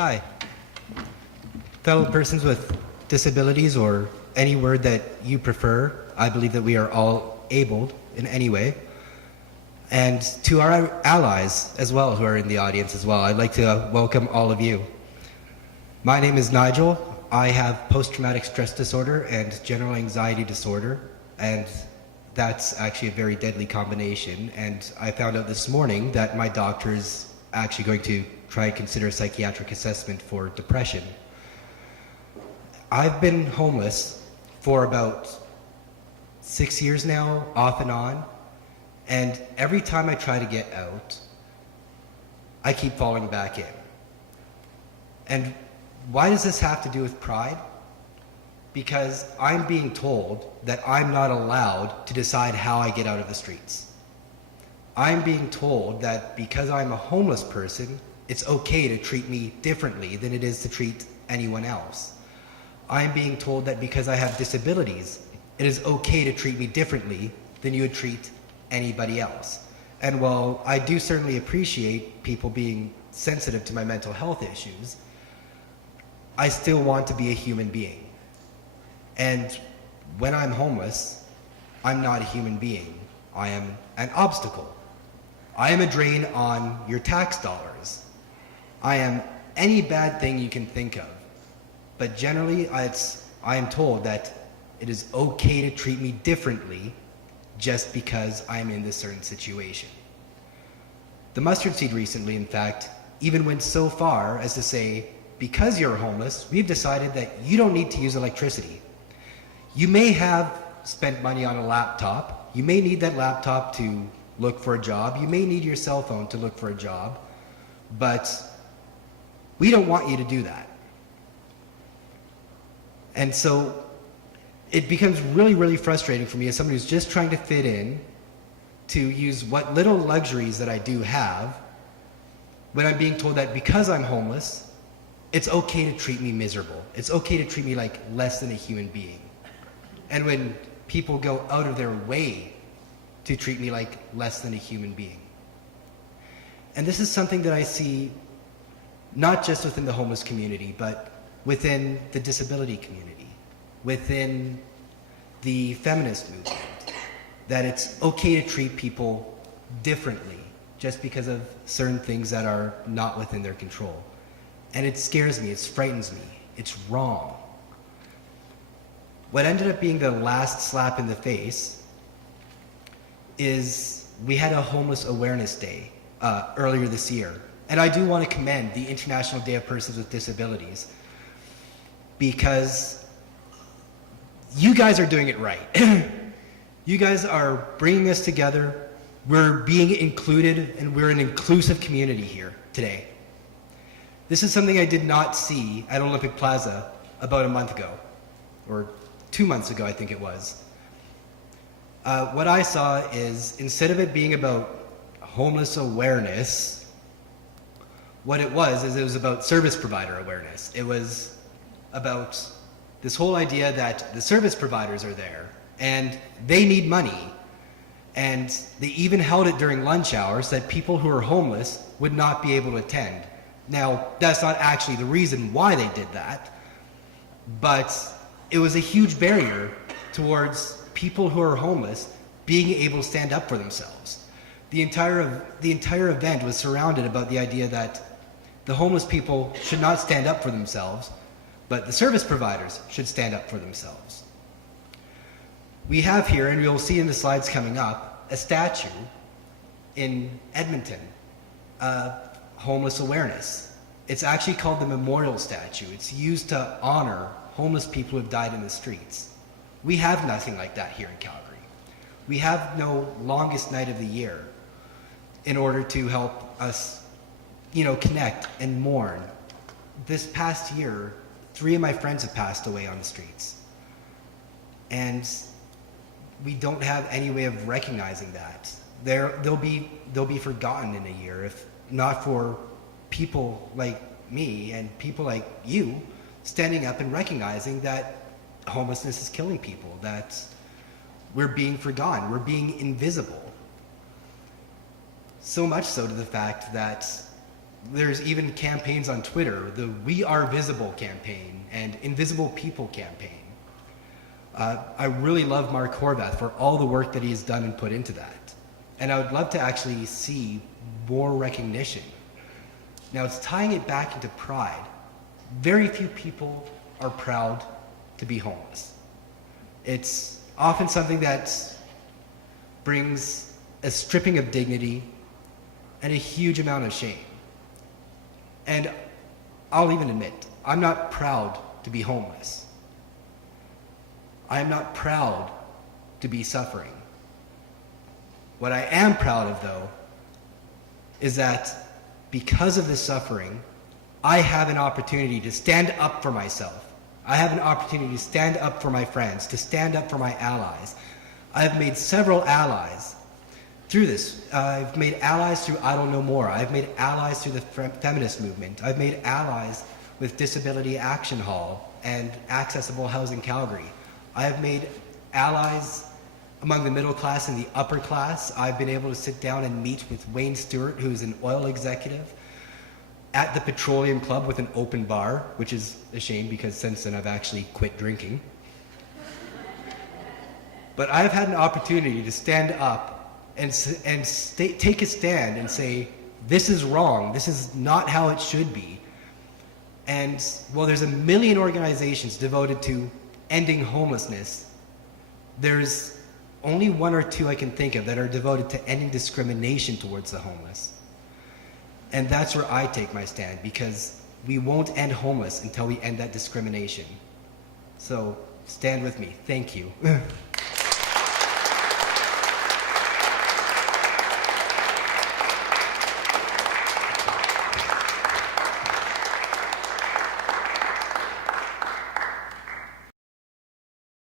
Hi. Fellow persons with disabilities, or any word that you prefer, I believe that we are all abled in any way. And to our allies as well who are in the audience as well, I'd like to welcome all of you. My name is Nigel. I have post-traumatic stress disorder and general anxiety disorder, and that's actually a very deadly combination. And I found out this morning that my doctor is actually going to try and consider a psychiatric assessment for depression. I've been homeless for about 6 years now, off and on, and every time I try to get out, I keep falling back in. And why does this have to do with pride? Because I'm being told that I'm not allowed to decide how I get out of the streets. I'm being told that because I'm a homeless person, it's okay to treat me differently than it is to treat anyone else. I'm being told that because I have disabilities, it is okay to treat me differently than you would treat anybody else. And while I do certainly appreciate people being sensitive to my mental health issues, I still want to be a human being. And when I'm homeless, I'm not a human being. I am an obstacle. I am a drain on your tax dollars. I am any bad thing you can think of. But generally, I am told that it is okay to treat me differently just because I'm in this certain situation. The mustard seed recently, in fact, even went so far as to say, because you're homeless, we've decided that you don't need to use electricity. You may have spent money on a laptop. You may need that laptop to look for a job. You may need your cell phone to look for a job, but we don't want you to do that. And so it becomes really, really frustrating for me as somebody who's just trying to fit in to use what little luxuries that I do have when I'm being told that because I'm homeless, it's okay to treat me miserable. It's okay to treat me like less than a human being. And when people go out of their way to treat me like less than a human being. And this is something that I see not just within the homeless community, but within the disability community, within the feminist movement, that it's okay to treat people differently just because of certain things that are not within their control. And it scares me, it frightens me, it's wrong. What ended up being the last slap in the face is we had a homeless awareness day earlier this year. And I do want to commend the International Day of Persons with Disabilities, because you guys are doing it right. You guys are bringing us together. We're being included, and we're an inclusive community here today. This is something I did not see at Olympic Plaza about a month ago, or 2 months ago, I think it was. What I saw is, instead of it being about homeless awareness, what it was about service provider awareness. It was about this whole idea that the service providers are there and they need money, and they even held it during lunch hours that people who are homeless would not be able to attend. Now, that's not actually the reason why they did that, but it was a huge barrier towards people who are homeless being able to stand up for themselves. The entire event was surrounded about the idea that the homeless people should not stand up for themselves, but the service providers should stand up for themselves. We have here, and you'll see in the slides coming up, a statue in Edmonton, homeless awareness. It's actually called the Memorial Statue. It's used to honor homeless people who have died in the streets. We have nothing like that here in Calgary. We have no longest night of the year in order to help us, connect and mourn. This past year, 3 of my friends have passed away on the streets. And we don't have any way of recognizing that. They'll be forgotten in a year if not for people like me and people like you standing up and recognizing that homelessness is killing people, that we're being forgotten, we're being invisible. So much so to the fact that There's even campaigns on Twitter, the We Are Visible campaign and Invisible People campaign. I really love Mark Horvath for all the work that he's done and put into that. And I would love to actually see more recognition. Now, it's tying it back into pride. Very few people are proud to be homeless. It's often something that brings a stripping of dignity and a huge amount of shame. And I'll even admit, I'm not proud to be homeless. I am not proud to be suffering. What I am proud of, though, is that because of this suffering, I have an opportunity to stand up for myself. I have an opportunity to stand up for my friends, to stand up for my allies. I have made several allies through this. I've made allies through I Don't Know More. I've made allies through the feminist movement. I've made allies with Disability Action Hall and Accessible Housing Calgary. I have made allies among the middle class and the upper class. I've been able to sit down and meet with Wayne Stewart, who's an oil executive, at the Petroleum Club with an open bar, which is a shame because since then I've actually quit drinking. But I've had an opportunity to stand up and take a stand and say, this is wrong, this is not how it should be. And while there's a million organizations devoted to ending homelessness, there's only one or two I can think of that are devoted to ending discrimination towards the homeless. And that's where I take my stand, because we won't end homeless until we end that discrimination. So stand with me. Thank you.